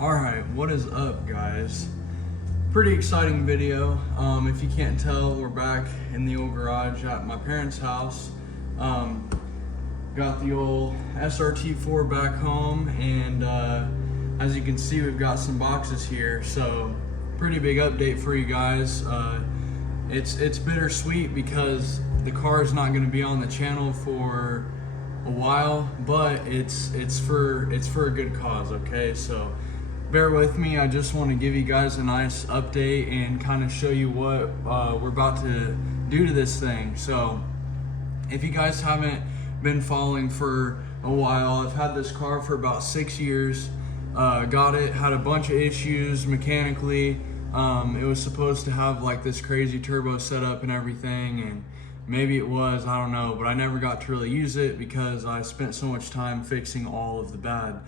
Alright, what is up, guys? Pretty exciting video. If you can't tell, we're back in the old garage at my parents' house. Got the old SRT4 back home, and as you can see, we've got some boxes here. So pretty big update for you guys. It's bittersweet because the car is not going to be on the channel for a while, but it's for a good cause. Okay, so bear with me. I just want to give you guys a nice update and kind of show you what we're about to do to this thing. So if you guys haven't been following for a while, I've had this car for about 6 years. Got it, had a bunch of issues mechanically. It was supposed to have like this crazy turbo setup and everything, and maybe it was, I don't know, but I never got to really use it because I spent so much time fixing all of the bad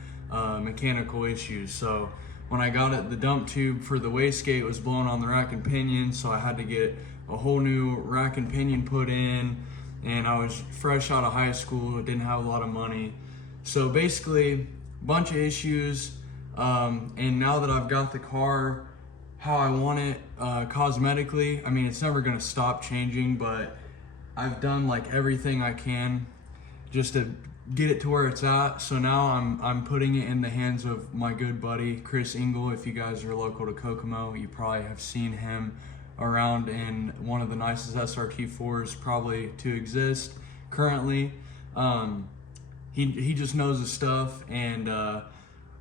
mechanical issues. So when I got it, the dump tube for the wastegate was blown on the rack and pinion, so I had to get a whole new rack and pinion put in, and I was fresh out of high school, didn't have a lot of money. So basically, a bunch of issues, and now that I've got the car how I want it cosmetically, I mean, it's never gonna stop changing, but I've done like everything I can just to get it to where it's at. So now I'm putting it in the hands of my good buddy Chris Engel. If you guys are local to Kokomo, you probably have seen him around in one of the nicest SRT4s probably to exist currently. He just knows his stuff, and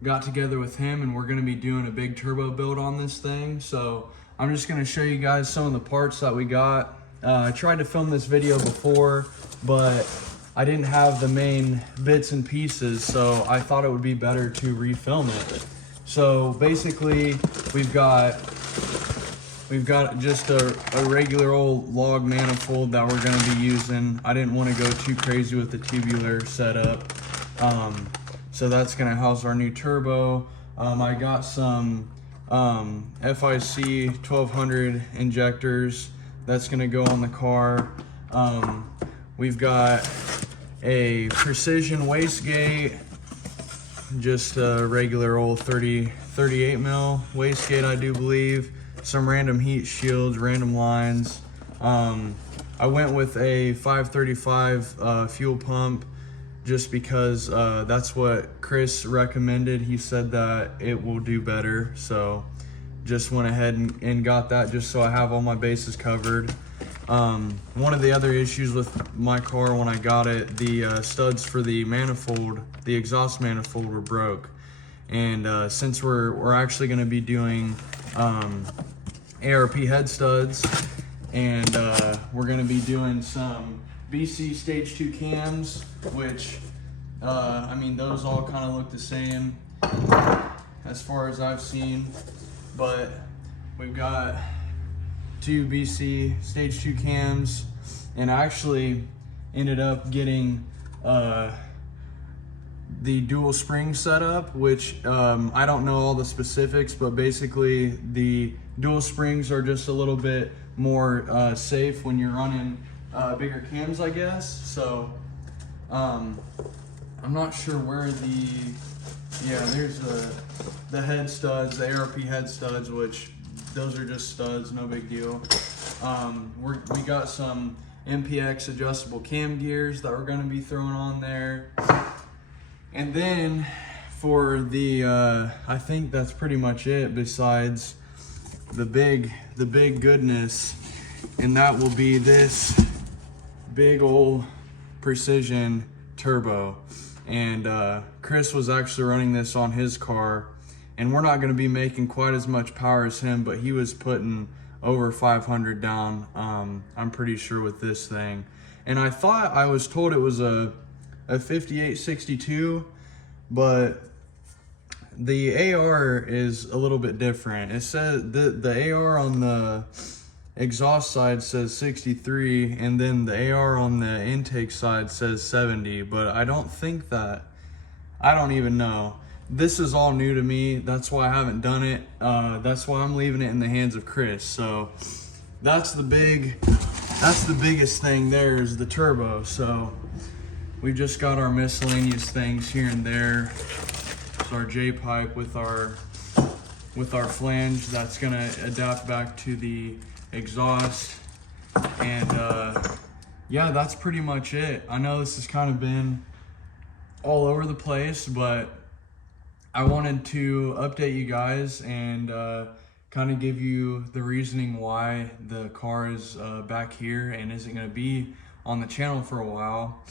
got together with him, and we're going to be doing a big turbo build on this thing. So I'm just going to show you guys some of the parts that we got. I tried to film this video before, but I didn't have the main bits and pieces, so I thought it would be better to refilm it. So basically, we've got just a regular old log manifold that we're going to be using. I didn't want to go too crazy with the tubular setup. So that's going to house our new turbo. I got some FIC 1200 injectors. That's going to go on the car. We've got a precision wastegate, just a regular old 38 mil wastegate, I do believe. Some random heat shields, random lines. I went with a 535 fuel pump just because that's what Chris recommended. He said that it will do better, so just went ahead and got that just so I have all my bases covered. One of the other issues with my car when I got it, the studs for the manifold, the exhaust manifold, were broke. And since we're actually going to be doing ARP head studs, and we're going to be doing some BC stage 2 cams, which I mean, those all kind of look the same as far as I've seen, but we've got 2 BC stage 2 cams, and I actually ended up getting the dual spring setup, which I don't know all the specifics, but basically the dual springs are just a little bit more safe when you're running bigger cams, I guess. So I'm not sure where there's the head studs, the ARP head studs, which those are just studs, no big deal. We got some MPX adjustable cam gears that we're going to be throwing on there. And then for the I think that's pretty much it, besides the big goodness, and that will be this big old precision turbo. And Chris was actually running this on his car, and we're not going to be making quite as much power as him, but he was putting over 500 down, I'm pretty sure, with this thing. And I was told it was a 5862, but the AR is a little bit different. It says the AR on the exhaust side says 63, and then the AR on the intake side says 70, but I don't think that, I don't even know. This is all new to me. That's why I haven't done it. That's why I'm leaving it in the hands of Chris. So that's the biggest thing there, is the turbo. So we just got our miscellaneous things here and there. So our J-pipe with our with our flange that's gonna adapt back to the exhaust. And yeah, that's pretty much it. I know this has kind of been all over the place, but I wanted to update you guys and kind of give you the reasoning why the car is back here and isn't going to be on the channel for a while.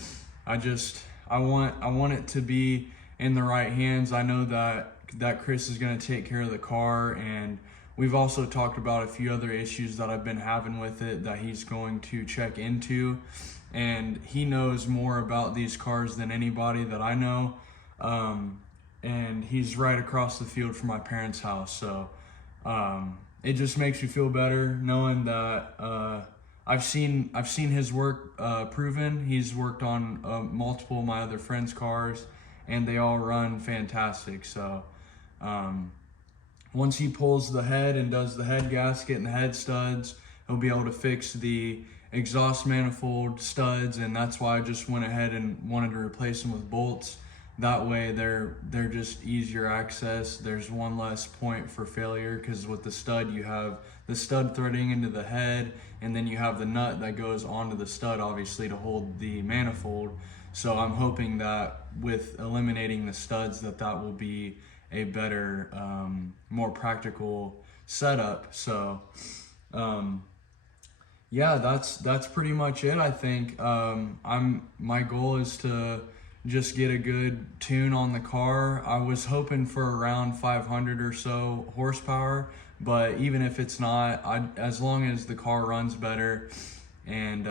I want it to be in the right hands. I know that Chris is going to take care of the car, and we've also talked about a few other issues that I've been having with it that he's going to check into, and he knows more about these cars than anybody that I know. And he's right across the field from my parents' house, so it just makes me feel better knowing that I've seen his work proven. He's worked on multiple of my other friends' cars, and they all run fantastic. So once he pulls the head and does the head gasket and the head studs, he'll be able to fix the exhaust manifold studs, and that's why I just went ahead and wanted to replace them with bolts. That way they're just easier access. There's one less point for failure, because with the stud you have the stud threading into the head, and then you have the nut that goes onto the stud obviously to hold the manifold. So I'm hoping that with eliminating the studs that will be a better, more practical setup. So yeah, that's pretty much it. I think my goal is to just get a good tune on the car. I was hoping for around 500 or so horsepower, but even if it's not, as long as the car runs better and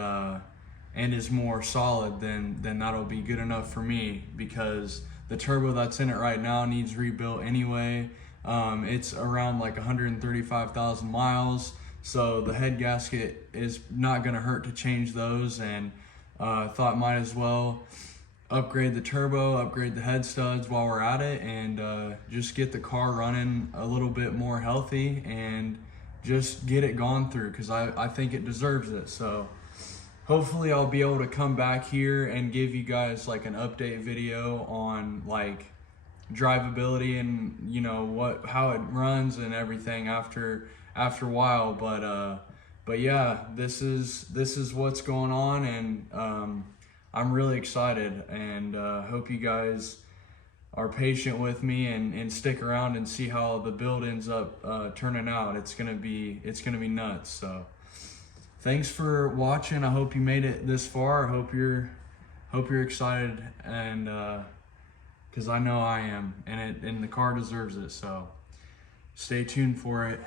is more solid, then that'll be good enough for me, because the turbo that's in it right now needs rebuilt anyway. It's around like 135,000 miles, so the head gasket is not gonna hurt to change those, and thought might as well upgrade the turbo, upgrade the head studs while we're at it, and just get the car running a little bit more healthy and just get it gone through, because I think it deserves it. So hopefully I'll be able to come back here and give you guys like an update video on like drivability and, you know, how it runs and everything after a while. But yeah, this is what's going on, and I'm really excited, and hope you guys are patient with me and stick around and see how the build ends up turning out. It's gonna be nuts. So thanks for watching. I hope you made it this far. I hope you're excited, and because I know I am, and the car deserves it. So stay tuned for it.